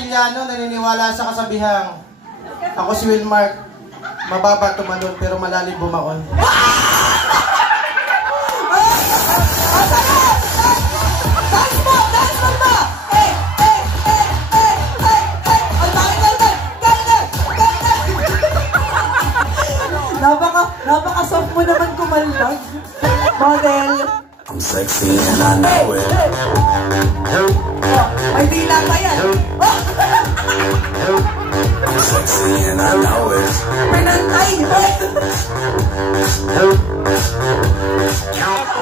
Antillano, naniniwala sa kasabihang. Ako si Wilmark, mababa tumalon pero malalim bumaon. Napaka-soft mo naman kumalbag. Model. I'm sexy and I know it. May dila pa yan. I'm sexy and I know it. Pinantay.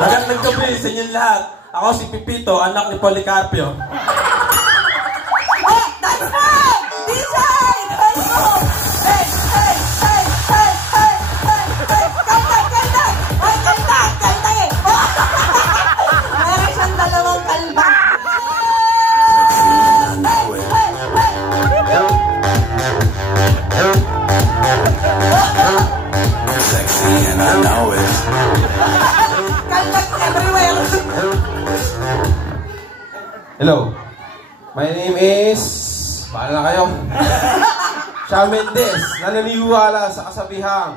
Magandang gabi sa inyong lahat. Ako si Pipito, anak ni Policarpio. Oh, that's right! DJ! Let's go! Hey, hey, hey, hey, hey, hey, hey! Kaldag, kaldag! Ay, kaldag, kaldag eh! Meron siyang dalawang kalbag. Sexy and I know it. Kaldag everywhere! Hello, my name is... Paano na kayo? Shawn Mendes, naniniwala sa kasabihang.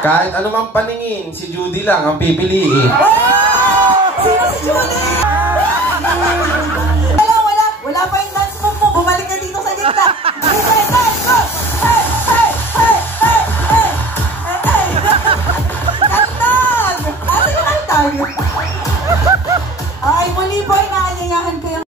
Kahit anumang paningin, si Judy lang ang pipiliin. Sino si Julie?